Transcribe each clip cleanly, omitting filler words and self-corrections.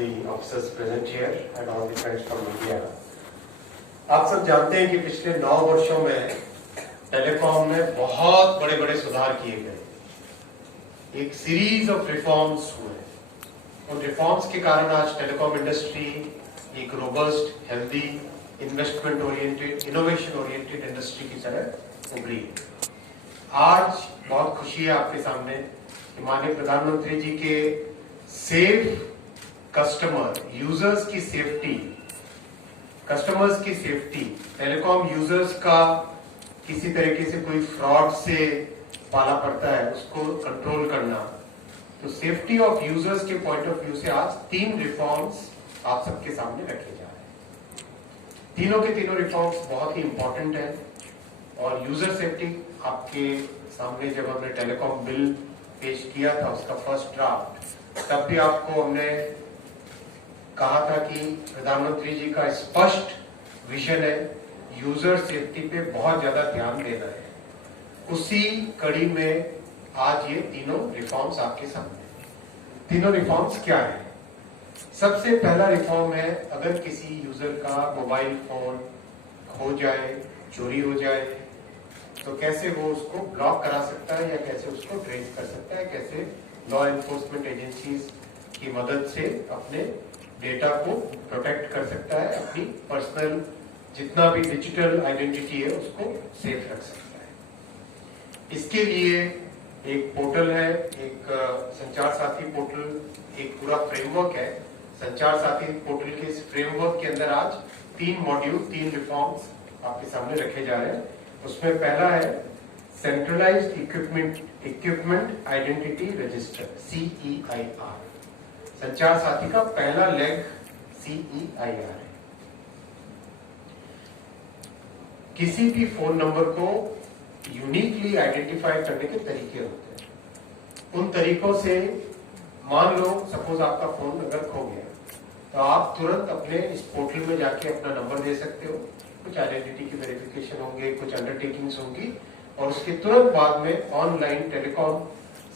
the officers present here and all the friends from media. आप सब जानते हैं कि पिछले 9 वर्षों में टेलीकॉम में बहुत बड़े बड़े सुधार किए गए, एक सीरीज ऑफ रिफॉर्म्स हुए। उन रिफॉर्म्स के कारण आज टेलीकॉम इंडस्ट्री एक robust, healthy, investment oriented, innovation oriented industry की तरह उभरी है। आज बहुत खुशी है आपके सामने कि माननीय प्रधानमंत्री जी के सेफ कस्टमर यूजर्स की सेफ्टी, कस्टमर्स की सेफ्टी, टेलीकॉम यूजर्स का किसी तरीके से कोई फ्रॉड से पाला पड़ता है उसको कंट्रोल करना, तो सेफ्टी ऑफ यूजर्स के पॉइंट ऑफ व्यू से आज 3 रिफॉर्म्स आप सबके सामने रखे जा रहे हैं। तीनों के तीनों रिफॉर्म्स बहुत ही इंपॉर्टेंट है और यूजर सेफ्टी आपके सामने जब हमने टेलीकॉम बिल पेश किया था उसका फर्स्ट ड्राफ्ट, तब भी आपको हमने कहा था कि प्रधानमंत्री जी का स्पष्ट विजन है, यूजर सेफ्टी पे बहुत ज्यादा ध्यान देना है। उसी कड़ी में आज ये तीनों रिफॉर्म्स आपके सामने। तीनों रिफॉर्म्स क्या है? सबसे पहला रिफॉर्म है, अगर किसी यूजर का मोबाइल फोन खो जाए, चोरी हो जाए, तो कैसे वो उसको ब्लॉक करा सकता है या कैसे उसको ट्रेस कर सकता है, कैसे लॉ एनफोर्समेंट एजेंसीज की मदद से अपने डेटा को प्रोटेक्ट कर सकता है, अपनी पर्सनल जितना भी डिजिटल आइडेंटिटी है उसको सेफ रख सकता है। इसके लिए एक पोर्टल है, एक संचार साथी पोर्टल, एक पूरा फ्रेमवर्क है। संचार साथी पोर्टल के इस फ्रेमवर्क के अंदर आज 3 मॉड्यूल, 3 रिफॉर्म्स आपके सामने रखे जा रहे हैं। उसमें पहला है centralised equipment identity register, CEIR। संचार साथी का पहला लेग CEIR है। किसी भी फोन नंबर को यूनिकली आइडेंटिफाई करने के तरीके होते हैं। उन तरीकों से मान लो सपोज आपका फोन अगर खो गया, तो आप तुरंत अपने इस पोर्टल में जाके अपना नंबर दे सकते हो, कुछ आइडेंटिटी की वेरिफिकेशन होंगे, कुछ अंडरटेकिंग्स होंगी और उसके तुरंत बाद में ऑनलाइन टेलीकॉम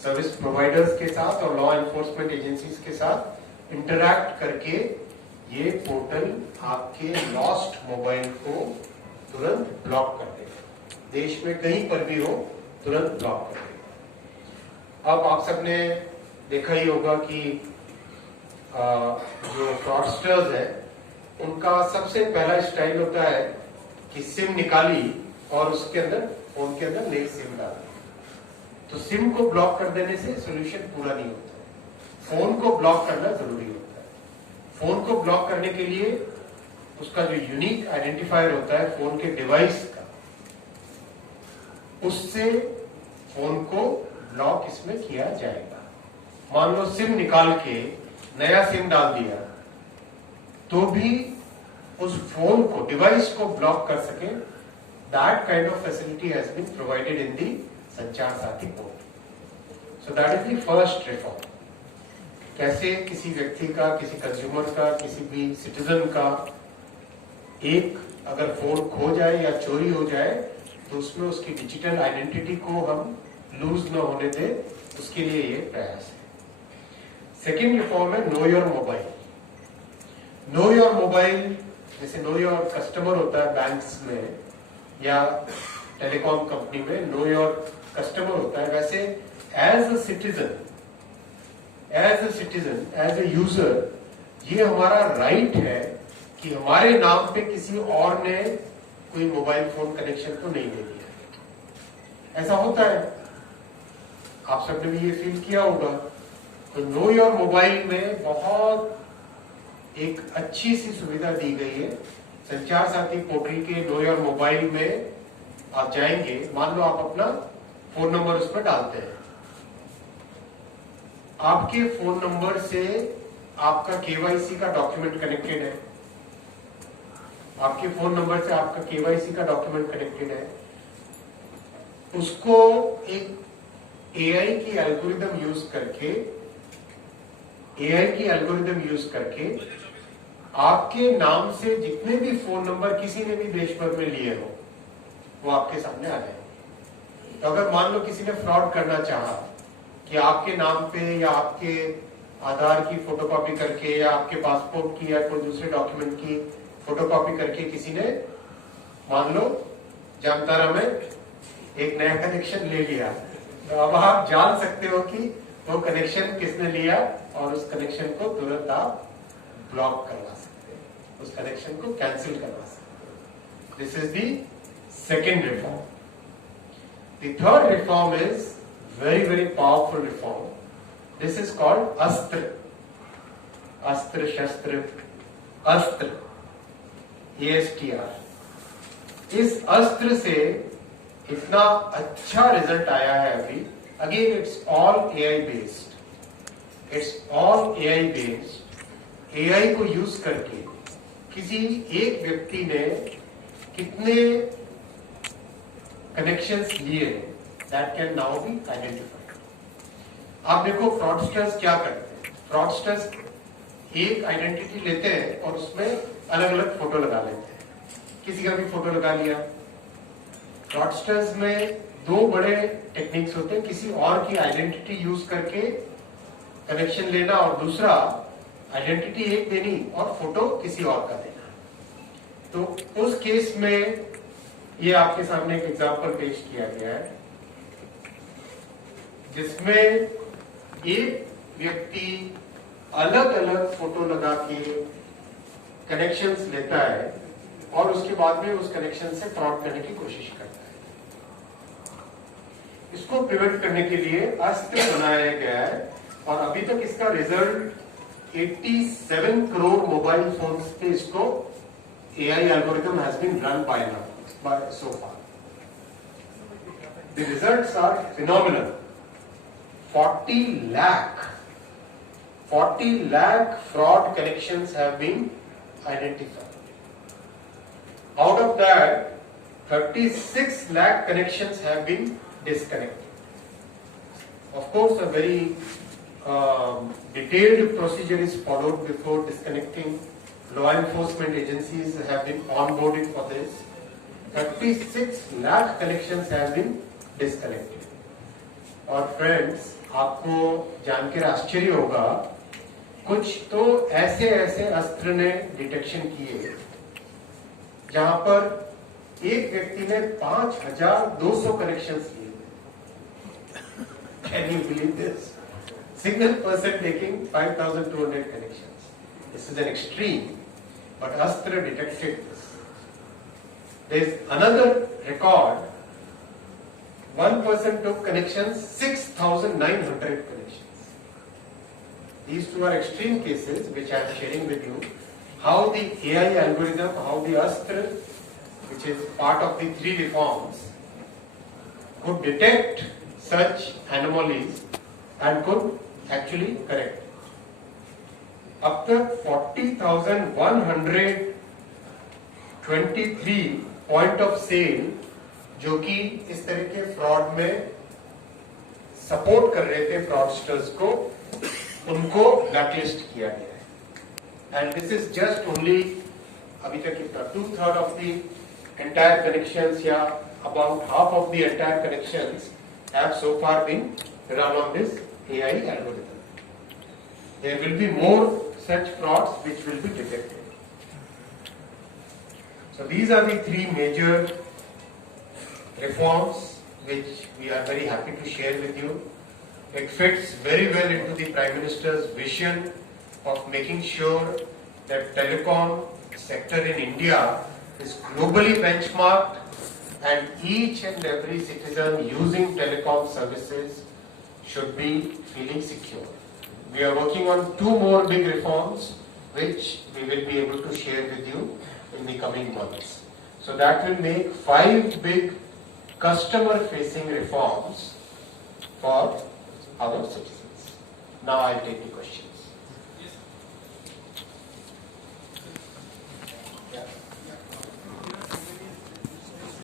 सर्विस प्रोवाइडर्स के साथ और लॉ एनफोर्समेंट एजेंसीज के साथ इंटरैक्ट करके ये पोर्टल आपके लॉस्ट मोबाइल को तुरंत ब्लॉक कर देगा। देश में कहीं पर भी हो तुरंत ब्लॉक कर देगा। अब आप सबने देखा ही होगा कि जो फ्रॉडस्टर्स है उनका सबसे पहला स्टाइल होता है कि सिम निकाली और उसके अंदर, फोन के अंदर नई सिम डाली। तो सिम को ब्लॉक कर देने से सोल्यूशन पूरा नहीं होता, फोन को ब्लॉक करना जरूरी होता है। फोन को ब्लॉक करने के लिए उसका जो यूनिक आइडेंटिफायर होता है फोन के डिवाइस का, उससे फोन को ब्लॉक इसमें किया जाएगा। मान लो सिम निकाल के नया सिम डाल दिया तो भी उस फोन को, डिवाइस को ब्लॉक कर सके, that kind of facility has been provided in the Sanchar Saathi portal. So that is the first reform. कैसे किसी व्यक्ति का, किसी कंज्यूमर का, किसी भी सिटीजन का एक अगर फोन खो जाए या चोरी हो जाए तो उसमें उसकी डिजिटल आइडेंटिटी को हम लूज न होने दें, उसके लिए ये प्रयास है। सेकेंड रिफॉर्म है know your mobile. Know your mobile, जैसे नो योर कस्टमर होता है बैंक्स में या टेलीकॉम कंपनी में नो योर कस्टमर होता है, वैसे as a citizen, as a user, ये हमारा राइट है कि हमारे नाम पे किसी और ने कोई मोबाइल फोन कनेक्शन को नहीं ले लिया। ऐसा होता है, आप सबने भी ये फील किया होगा। तो नो योर मोबाइल में बहुत एक अच्छी सी सुविधा दी गई है। संचार साथी पोर्टल के नो योर मोबाइल में आप जाएंगे, मान लो आप अपना फोन नंबर उसमें डालते हैं, आपके फोन नंबर से आपका KYC का डॉक्यूमेंट कनेक्टेड है, आपके फोन नंबर से आपका KYC का डॉक्यूमेंट कनेक्टेड है। उसको एक AI की एल्गोरिदम यूज करके आपके नाम से जितने भी फोन नंबर किसी ने भी देश भर में लिए हो वो आपके सामने आ जाएंगे। तो अगर मान लो किसी ने फ्रॉड करना चाहा कि आपके नाम पे या आपके आधार की फोटोकॉपी करके या आपके पासपोर्ट की या कोई दूसरे डॉक्यूमेंट की फोटोकॉपी करके किसी ने मान लो जामतारा में एक नया कनेक्शन ले लिया, तो अब आप जान सकते हो कि वो कनेक्शन किसने लिया और उस कनेक्शन को तुरंत आप ब्लॉक करवा सकते हैं, उस कनेक्शन को कैंसिल करवा सकते हैं। This is the second reform. The third reform is very very powerful reform. This is called अस्त्र। अस्त्र शस्त्र अस्त्र ASTR। इस अस्त्र से इतना अच्छा रिजल्ट आया है अभी। Again it's all AI based, it's all AI based. AI को यूज करके किसी एक व्यक्ति ने कितने कनेक्शंस लिए that can now be identified। आप देखो फ्रॉडस्टर्स क्या करते हैं। फ्रॉडस्टर्स एक आइडेंटिटी लेते हैं और उसमें अलग अलग फोटो लगा लेते हैं, किसी का भी फोटो लगा लिया। फ्रॉडस्टर्स में दो बड़े टेक्निक्स होते हैं, किसी और की आइडेंटिटी यूज करके कनेक्शन लेना और दूसरा आइडेंटिटी एक देनी और फोटो किसी और का देना। तो उस केस में ये आपके सामने एक एग्जांपल पेश किया गया है जिसमें एक व्यक्ति अलग अलग फोटो लगा के कनेक्शंस लेता है और उसके बाद में उस कनेक्शन से फ्रॉड करने की कोशिश करता है। इसको प्रिवेंट करने के लिए अस्त्र बनाया गया है और अभी तक इसका रिजल्ट 87 करोड़ मोबाइल फोन्स पे इसको AI algorithm has been run by now so far. The results are phenomenal. 40 lakh fraud connections have been identified. Out of that, 36 lakh connections have been disconnected. Of course, a very detailed procedure is followed before disconnecting. Law enforcement agencies have been onboarded for this. 36 lakh connections have been disconnected. और friends, आपको जानकर आश्चर्य होगा, कुछ तो ऐसे ऐसे अस्त्र ने डिटेक्शन किए जहां पर एक व्यक्ति ने 5200 कनेक्शंस लिए। Can you believe this? Single person taking 5200 connections. This is an extreme, but ASTR detected this. There is another record. One person took connections, 6,900 connections. These two are extreme cases which I am sharing with you. How the AI algorithm, how the Astra, which is part of the 3 reforms, could detect such anomalies and could actually correct. Up to 40,123 point of sale जो कि इस तरह के fraud में support कर रहे थे fraudsters को, उनको ब्लैकलिस्ट किया गया है। And this is just only अभी तक कितना 2/3 ऑफ द एंटायर कनेक्शंस या about half of the entire connections have so far been run on this AI algorithm. There will be more such frauds which will be detected. So these are the 3 major reforms which we are very happy to share with you. It fits very well into the Prime Minister's vision of making sure that telecom sector in India is globally benchmarked and each and every citizen using telecom services should be feeling secure. We are working on 2 more big reforms which we will be able to share with you in the coming months. So that will make 5 big customer-facing reforms for our citizens. Now I'll take the questions.